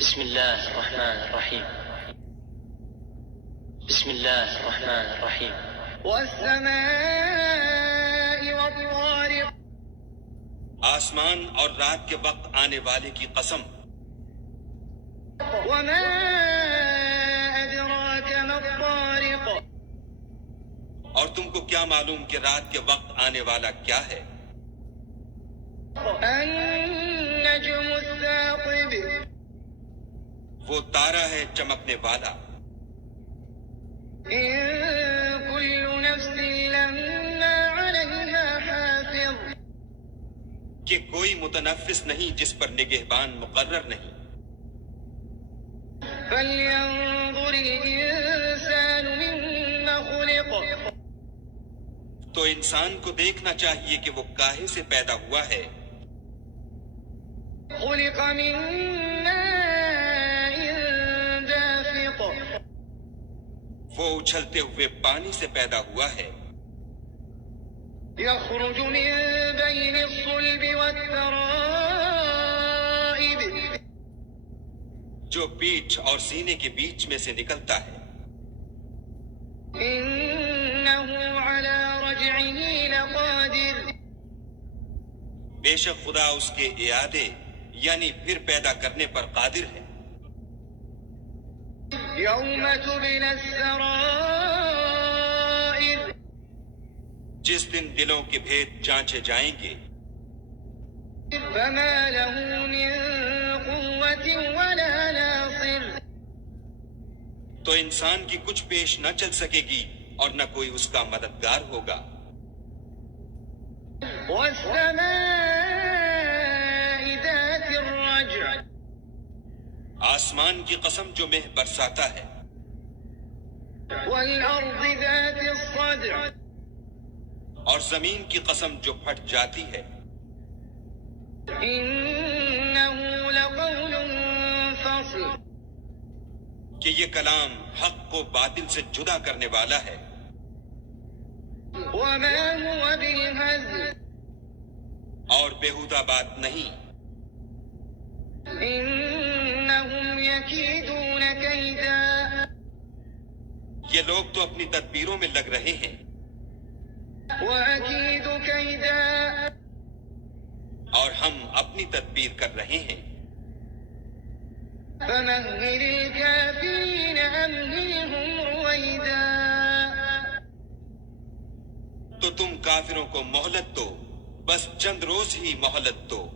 بسم الله الرحمن الرحيم. بسم الله الرحمن الرحيم. والسماء والطارق. آسمان اور رات کے وقت آنے والے کی قسم. وما أدراك ما الطارق. اور تم کو کیا معلوم کہ رات کے وقت آنے والا کیا ہے؟ النجم الثاقب. وہ تارا ہے چمکنے والا. إن كل نفس لما عليها حافظ. کہ کوئی متنفس نہیں جس پر نگہبان مقرر نہیں. فلينظر الإنسان مما خلق. تو انسان کو دیکھنا چاہیے کہ وہ کاہے سے پیدا ہوا ہے. خلق من ماء دافق. وہ اچھلتے ہوئے پانی سے پیدا ہوا ہے. يخرج من بين الصلب والترائب. جو پیٹھ اور سینے کے بیچ میں سے نکلتا ہے. إنه على رجعه لقادر. بے شک خدا اس کے اعادے یعنی پھر پیدا کرنے پر قادر ہے. يوم تبلى السرائر. جس دن دلوں کے بھید جانچے جائیں گے. فما له من قوة ولا ناصر. تو انسان کی کچھ پیش نہ چل سکے گی اور نہ کوئی اس کا مددگار ہوگا. والسماء ذات الرجع. آسمان کی قسم جو مہ برساتا ہے. والأرض ذات الصدع. اور زمین کی قسم جو پھٹ جاتی ہے. إنه لقول فصل. کہ یہ کلام حق کو باطل سے جدا کرنے والا ہے. وما هو بالهزل. اور بیہودہ بات نہیں. إنهم يكيدون كيدا. یہ لوگ تو اپنی تدبیروں میں لگ رہے ہیں. وأكيد كيدا. اور ہم اپنی تدبیر کر رہے ہیں. فمهل الكافرين أمهلهم رويدا. تو تم کافروں کو مہلت دو، بس چند روز ہی مہلت دو.